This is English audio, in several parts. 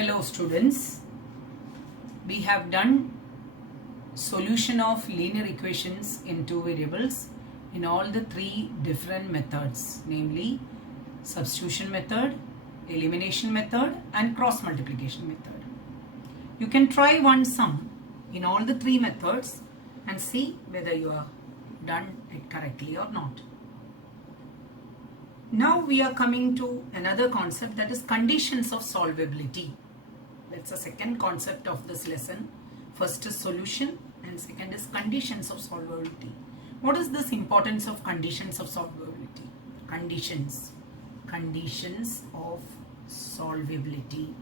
Hello students, we have done solution of linear equations in two variables in all the three different methods, namely substitution method, elimination method and cross multiplication method. You can try one sum in all the three methods and see whether you are done it correctly or not. Now we are coming to another concept, that is conditions of solvability. That's the second concept of this lesson. First is solution and second is conditions of solvability. What is this importance of conditions of solvability? Conditions of solvability.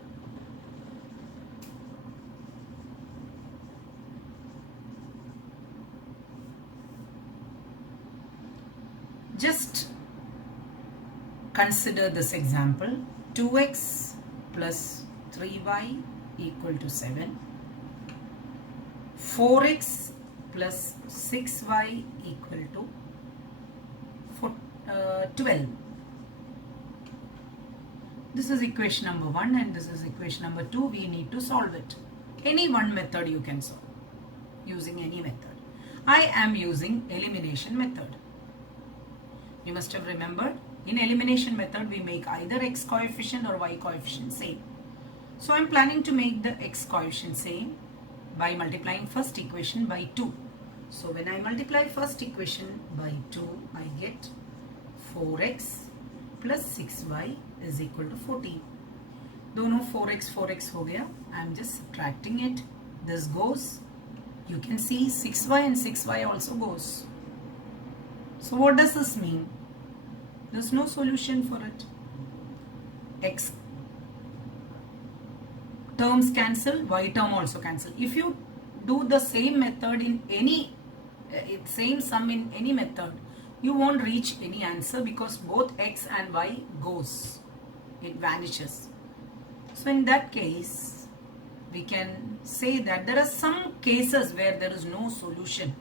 Just consider this example, 2x plus 3y equal to 7, 4x plus 6y equal to 12. This is equation number 1 and this is equation number 2. We need to solve it. Any one method you can solve, using any method. I am using elimination method. You must have remembered, in elimination method we make either x coefficient or y coefficient same. So I am planning to make the x coefficient same by multiplying first equation by 2. So when I multiply first equation by 2, I get 4x plus 6y is equal to 14. Dono 4x ho gaya. I am just subtracting it. This goes. You can see 6y and 6y also goes. So what does this mean? There's no solution for it. X terms cancel, y term also cancel. If you do the same method in any, same sum in any method, you won't reach any answer because both x and y goes. It vanishes. So in that case, we can say that there are some cases where there is no solution.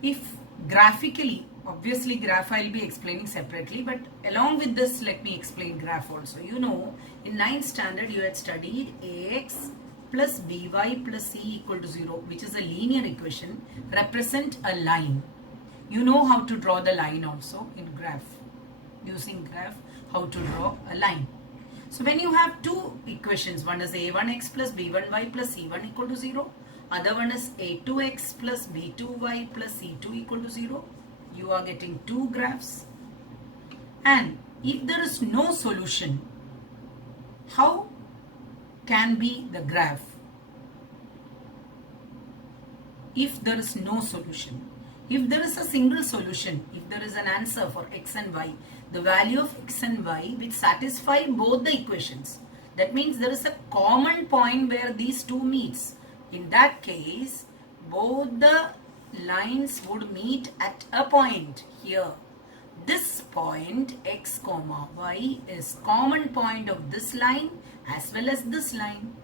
If graphically, obviously graph I'll be explaining separately, but along with this let me explain graph also. You know, in 9th standard you had studied ax plus by plus c equal to 0, which is a linear equation, represent a line. You know how to draw the line also in graph. Using graph, how to draw a line. So when you have two equations, one is a1x plus b1y plus c1 equal to 0, other one is a2x plus b2y plus c2 equal to 0. You are getting two graphs. And if there is no solution, how can be the graph? If there is no solution. If there is a single solution, if there is an answer for x and y, the value of x and y which satisfy both the equations. That means there is a common point where these two meets. In that case, both the lines would meet at a point here. This point x comma y is common point of this line as well as this line.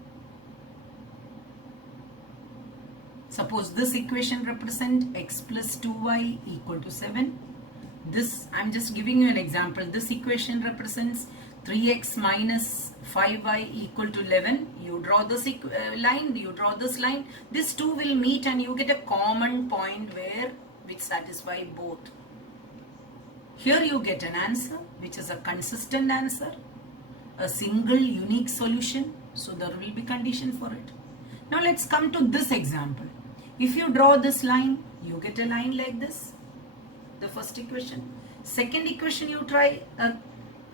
Suppose this equation represent x plus 2y equal to 7. This, I am just giving you an example. This equation represents 3x minus 5y equal to 11. You draw this line, you draw this line. These two will meet and you get a common point which satisfy both. Here you get an answer which is a consistent answer, a single unique solution. So there will be condition for it. Now let's come to this example. If you draw this line, you get a line like this. The first equation. Second equation, you try a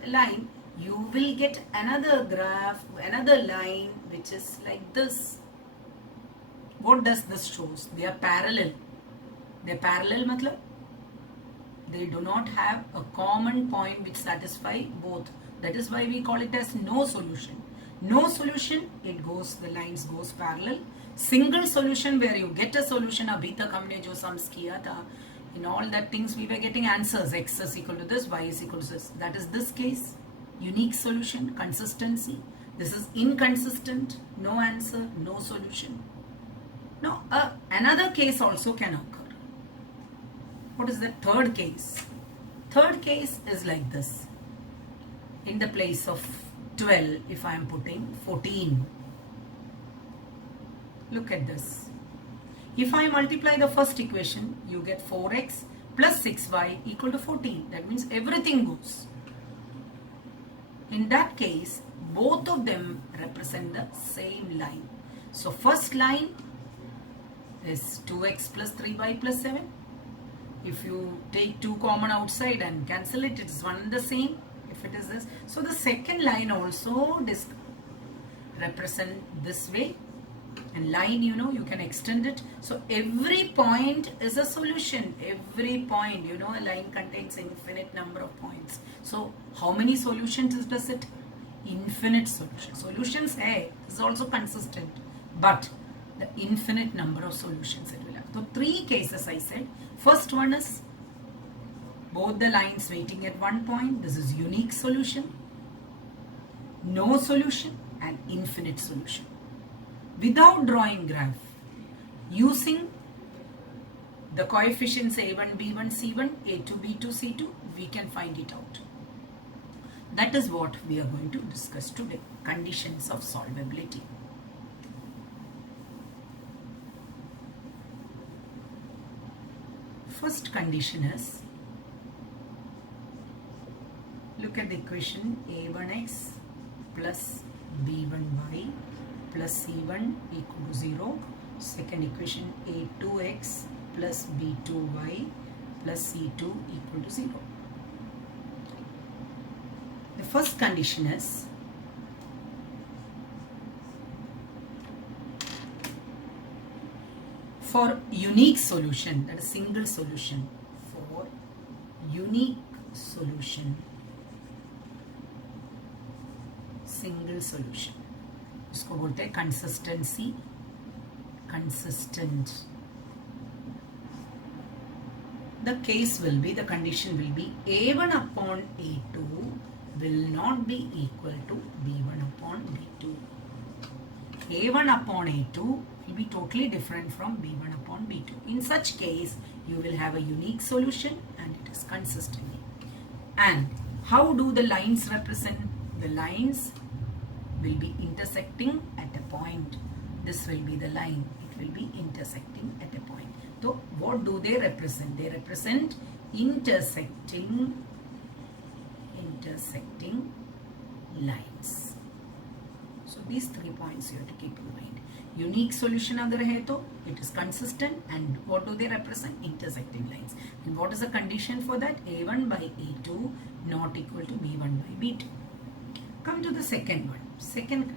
line, you will get another graph, another line which is like this. What does this shows? They are parallel. They are parallel matlab they do not have a common point which satisfy both. That is why we call it as no solution. No solution, it goes, the lines goes parallel. Single solution where you get a solution. Abhi tak humne jo sums kiya tha, in all that things we were getting answers. X is equal to this, y is equal to this. That is this case. Unique solution, consistency. This is inconsistent, no answer, no solution. Now, another case also can occur. What is the third case? Third case is like this. in the place of 12, if I am putting 14. Look at this. If I multiply the first equation, you get 4x plus 6y equal to 14. That means everything goes. In that case, both of them represent the same line. So first line is 2x plus 3y plus 7. If you take 2 common outside and cancel it, it is one and the same. If it is this. So the second line also represent this way. And line, you know, you can extend it. So every point is a solution. Every point, you know, a line contains infinite number of points. So how many solutions does it? Infinite solutions. Solutions, hey, is also consistent. But the infinite number of solutions it will have. So 3 cases I said. First one is both the lines waiting at one point. This is unique solution. No solution and infinite solution. Without drawing graph, using the coefficients a1, b1, c1, a2, b2, c2, we can find it out. That is what we are going to discuss today. Conditions of solvability. First condition is, look at the equation a1x plus b1y plus c1 equal to 0. Second equation a2x plus b2y plus c2 equal to 0. The first condition is for unique solution, that is single solution, for unique solution, single solution, इसको बोलते हैं consistency, consistent. The case will be, the condition will be a1 upon a2 will not be equal to b1 upon b2. a1 upon a2 will be totally different from b1 upon b2. In such case, you will have a unique solution and it is consistent. And how do the lines represent? The lines will be intersecting at a point. This will be the line. It will be intersecting at a point. So what do they represent? They represent intersecting lines. So these 3 points you have to keep in mind. Unique solution agar hai to it is consistent, and what do they represent? Intersecting lines. And what is the condition for that? a1 by a2 not equal to b1 by b2. Come to the second one. Second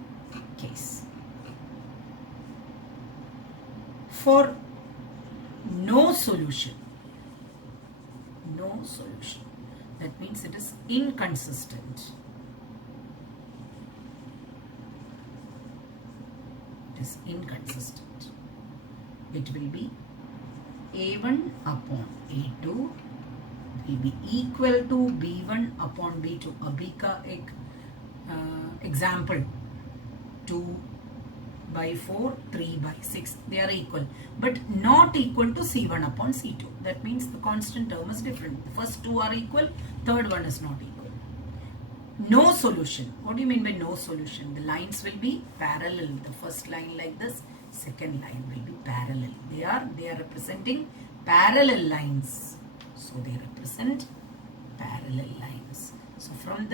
case. For no solution, that means it is inconsistent. It is inconsistent. It will be a1 upon a2 will be equal to b1 upon b2. अभी का एक example, 2 by 4, 3 by 6, they are equal, but not equal to c1 upon c2. That means the constant term is different. The first 2 are equal, third one is not equal. No solution. What do you mean by no solution? The lines will be parallel. The first line like this, second line will be parallel. They are representing parallel lines. So they represent parallel lines. So from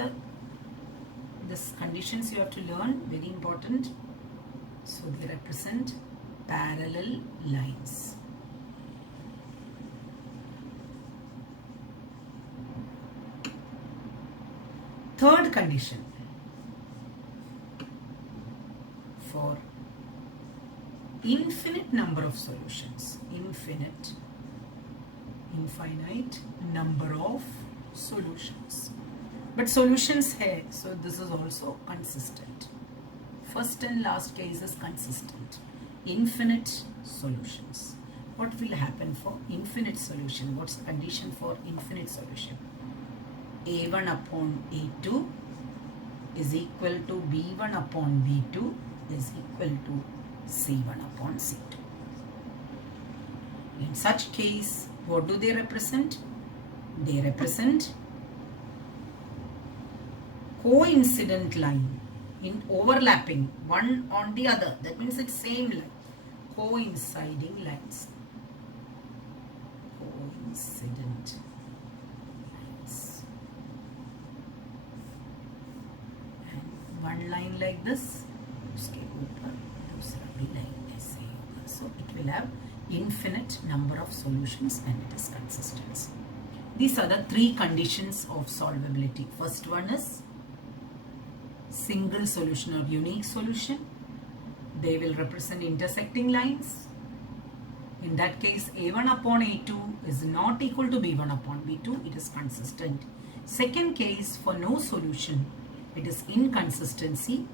this conditions you have to learn, very important. So they represent parallel lines. Third condition, for infinite number of solutions, infinite infinite number of solutions. But solutions hai, so this is also consistent. First and last case is consistent. Infinite solutions. What will happen for infinite solution? What's the condition for infinite solution? A1 upon A2 is equal to B1 upon B2 is equal to C1 upon C2. In such case, what do they represent? They represent coincident line in overlapping one on the other. That means it's same line. Coinciding lines. Coincident lines. And one line like this. So it will have infinite number of solutions and it is consistent. These are the three conditions of solvability. First one is single solution or unique solution. They will represent intersecting lines. In that case, A1 upon A2 is not equal to B1 upon B2. It is consistent. Second case, for no solution, it is inconsistency.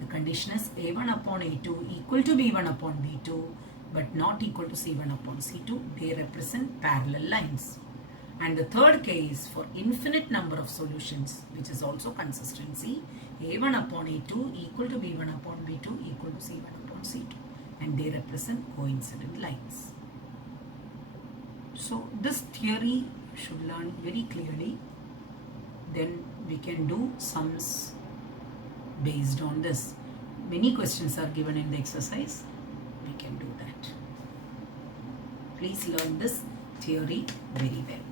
The condition is A1 upon A2 equal to B1 upon B2 but not equal to C1 upon C2. They represent parallel lines. And the third case, for infinite number of solutions, which is also consistency, A1 upon A2 equal to B1 upon B2 equal to C1 upon C2. And they represent coincident lines. So this theory should learn very clearly. Then we can do sums based on this. Many questions are given in the exercise. We can do that. Please learn this theory very well.